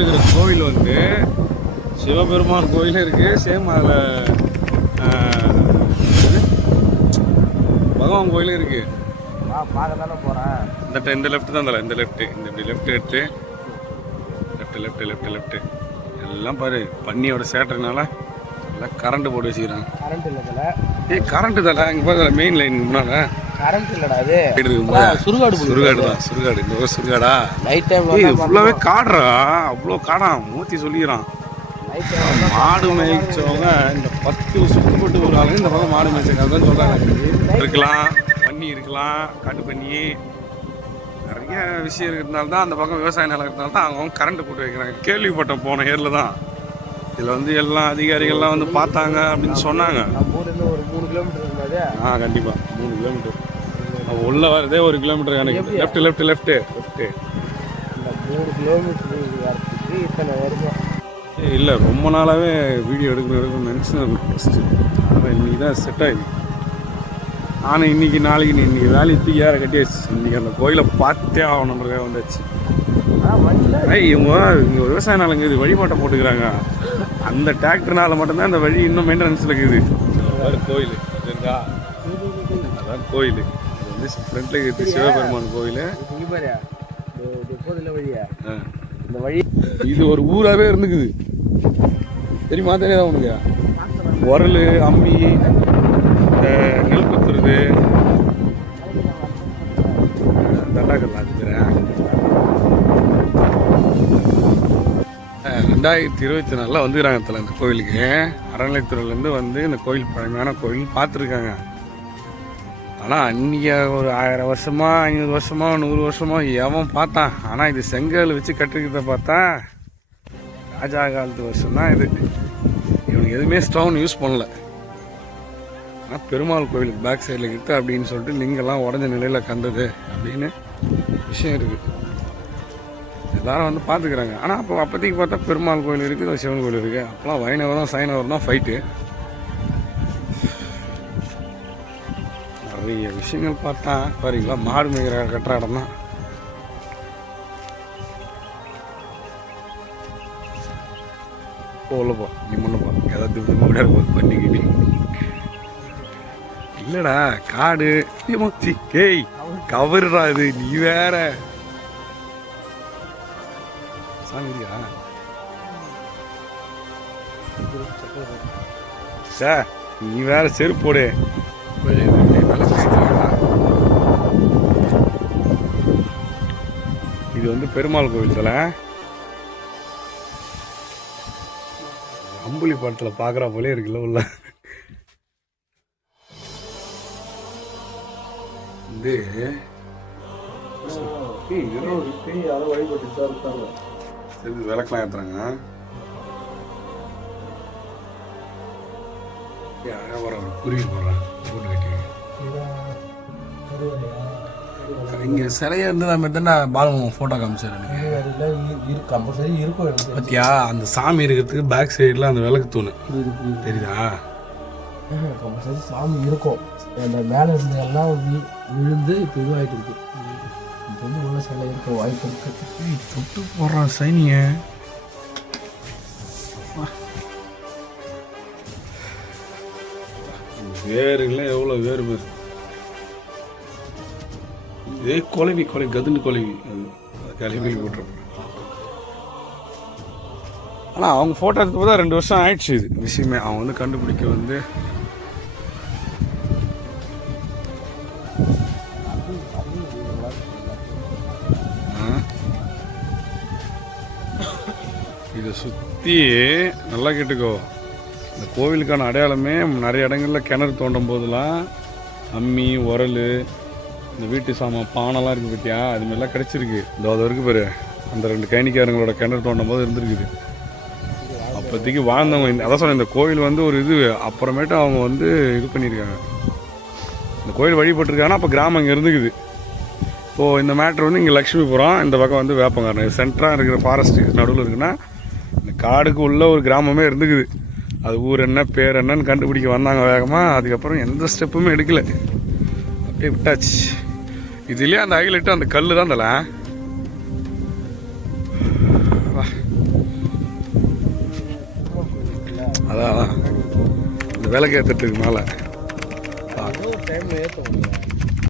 இருக்கிற கோவில் வந்து சிவபெருமான் கோயில் இருக்கு. சேம் அதில் பகவான் கோயிலும் இருக்கு. வா பார்க்க தானே போகிறேன் இந்த இந்த லெஃப்ட் தான் தல இந்த லெஃப்ட் இந்த இப்படி லெஃப்ட் எடுத்து லெஃப்ட் லெஃப்ட் லெஃப்ட் லெஃப்ட் எல்லாம் பாரு பன்னியோட சேட்டர்னால எல்லாம் கரண்ட் போட்டு வச்சுக்கிறாங்க. கரண்ட் இல்லை இதில். ஏய் கரண்ட் தல இங்கே பாரு மெயின் லைன் முன்னால. கரண்ட் இல்லைடா அது சுடுகாடு சுடுகாடு தான் சுடுகாடு. இந்த ஒரு சுடுகாடா? நைட் டைம் ஃபுல்லாகவே காடுறா. அவ்வளோ காடா. மூத்தி சொல்லிக்கிறான். மாடு மேய்ச்சவங்க இந்த பத்து சுத்தப்பட்டு ஒரு ஆளுங்க இந்த பக்கம் மாடு மேய்ச்சவங்க தான் சொல்றாங்க. இருக்கலாம். பண்ணி இருக்கலாம். காட்டு பண்ணி நிறைய விஷயம் இருக்கிறதுனால தான் அந்த பக்கம் விவசாய நிலம் இருக்கிறதுனால தான் அவங்க கரண்ட் போட்டு வைக்கிறாங்க. கேள்விப்பட்டேன் போன இயரில் தான். இதில் வந்து எல்லா அதிகாரிகள்லாம் வந்து பார்த்தாங்க அப்படின்னு சொன்னாங்க. ஒரு மூணு கிலோமீட்டர் ஆ கண்டிப்பாக மூணு கிலோமீட்டர் உள்ள வரதே ஒரு கிலோமீட்டர் எனக்கு லெஃப்ட் லெஃப்ட் லெஃப்ட் லெஃப்ட்டு மூணு கிலோமீட்டர் வரத்துக்கு இத்தனை வருஷம். இல்லை ரொம்ப நாளாகவே வீடியோ எடுக்கணும் எடுக்கணும்னு நினச்சி ஃபஸ்ட்டு ஆனால் இன்னைக்கு தான் செட் ஆகிடுது ஆனால் இன்னைக்கு நாளைக்கு நீ இன்னைக்கு வேலையை தூக்கி ஏற கட்டியாச்சு. இன்னைக்கு அந்த கோயிலை பார்த்தே ஆகணுன்றதே வந்தாச்சு. ஏய் இவங்க இங்கே விவசாய நிலங்க இது வழிபாட்டை போட்டுக்கிறாங்க. அந்த டிராக்டர்னால மட்டும்தான் அந்த வழி இன்னும் மெயின்டெனன்ஸில் இருக்குது. கோயில். இருக்கா? அதான் கோயில். இது வந்து ஃப்ரண்ட்டில் இருக்குது சிவபெருமான் ஆ. இந்த வழி இது ஒரு ஊராகவே இருந்துக்குது. தெரியுமா? தெரியாதா உனக்கு? உரல் அம்மி இந்த நெல் குத்துறது தண்டாக்கல் ஆச்சுக்கிறேன் ரெண்டாயிரத்தி இருபத்தி நாலில் வந்துக்கிறாங்க தலை இந்த கோயிலுக்கு. அறநிலைத்துறையிலேருந்து வந்து இந்த கோயில் பழமையான கோயில் பார்த்துருக்காங்க. ஆனால் இன்றைக்கி ஒரு ஆயிரம் வருஷமா ஐநூறு வருஷமா நூறு வருஷமா எவன் பார்த்தான்? ஆனால் இது செங்கல் வச்சு கட்டிருக்கிறத பார்த்தா ராஜா காலத்து வருஷம் தான் இது. இவனுக்கு எதுவுமே ஸ்டோன் யூஸ் பண்ணல. ஆனால் பெருமாள் கோவிலுக்கு பேக் சைடில் இருக்குது அப்படின்னு சொல்லிட்டு லிங்கெல்லாம் உடஞ்ச நிலையில் கண்டது அப்படின்னு விஷயம் இருக்குது எல்லாரும் வந்து பார்த்துக்கிறாங்க. ஆனால் அப்போ அப்போதைக்கு பார்த்தா பெருமாள் கோயில் இருக்குது சிவன் கோயில் இருக்குது அப்போலாம் வைணவம் தான் சைனவரம் தான் ஃபைட்டு நிறைய விஷயங்கள் பார்த்தா பாருங்களா மாடு மேய்கிற கட்டுற இடம் தான் போல போ. நீ முன்ன போ. ஏதாவது திருப்பி முடியாது பண்ணிக்கிட்டு. இல்லடா காடு. ஏமாச்சி ஏய் கவருடா இது. நீ வேற. சாமி இருக்கியா? சார் நீ வேற செருப்பு இது வந்து பெருமாள் கோவில் தலை அம்புலி படத்தில் பார்க்குற போலே இருக்குல்ல உள்ள. சரி விளக்கெலாம் ஏற்றுறாங்க அழகாக ஒரு குருவி போடுறான் போட்டு கட்டி. இங்கே சிலையா இருந்து நம்ம தானே பாலம் ஃபோட்டோ காமிச்சார் எனக்கு. கம்பல்சரி இருக்கும் பார்த்தியா அந்த சாமி இருக்கிறதுக்கு பேக் சைடில் அந்த விளக்கு தூணு. தெரியுதா? கம்பல்சரி சாமி இருக்கும். அந்த மேலே இருந்த எல்லாம் விழுந்து இப்போ இதுவாகிட்டு இருக்கு. இப்போ வந்து உள்ள சிலை இருக்க வாய்ப்பு இருக்கு. தொட்டு போடுறான் சைனிய. வேறுலாம் எவ்வளோ வேறு பேர்? இதே குழவி குழவி கதுண்டு குழவி. அது கிளம்பி போட்டுருப்போம் ஆனால் அவங்க ஃபோட்டோ எடுத்து பார்த்தா ரெண்டு வருஷம் ஆயிடுச்சு இது. விஷயமே அவங்க வந்து கண்டுபிடிக்க வந்து. இதை சுற்றி நல்லா கேட்டுக்கோ. இந்த கோவிலுக்கான அடையாளமே நிறைய இடங்கள்ல கிணறு தோண்டும் போதெல்லாம் அம்மி உரல் இந்த வீட்டு சாமான் பானைலாம் இருக்குது பார்த்தியா அது மாதிரிலாம் கிடச்சிருக்கு. இந்த அது வரைக்கும் பேர். அந்த ரெண்டு கைனிக்காரங்களோட கிணறு தோண்டும் போது இருந்திருக்குது. அப்போதைக்கு வாழ்ந்தவங்க அதான் சொன்னேன் இந்த கோயில் வந்து ஒரு இது. அப்புறமேட்டு அவங்க வந்து இது பண்ணியிருக்காங்க. இந்த கோயில் வழிபட்டிருக்காங்கன்னா அப்போ கிராமம் இங்கே இருந்துக்குது. இப்போது இந்த மேட்ரு வந்து இங்கே லக்ஷ்மிபுரம் இந்த பக்கம் வந்து வேப்பங்காரணம் சென்டராக இருக்கிற ஃபாரஸ்ட் நடுவில் இருக்குன்னா இந்த காடுக்கு உள்ள ஒரு கிராமமே இருந்துக்குது. அது ஊர் என்ன பேர் என்னன்னு கண்டுபிடிக்க வந்தாங்க வேகமாக அதுக்கப்புறம் எந்த ஸ்டெப்புமே எடுக்கலை. அப்படியே விட்டாச்சு. இதுலேயே அந்த ஹைலைட்டு அந்த கல்லு தான் தலை அதான் அதான். இந்த விளக்கு ஏற்றுறதுக்கு மேலே டைமில் ஏற்ற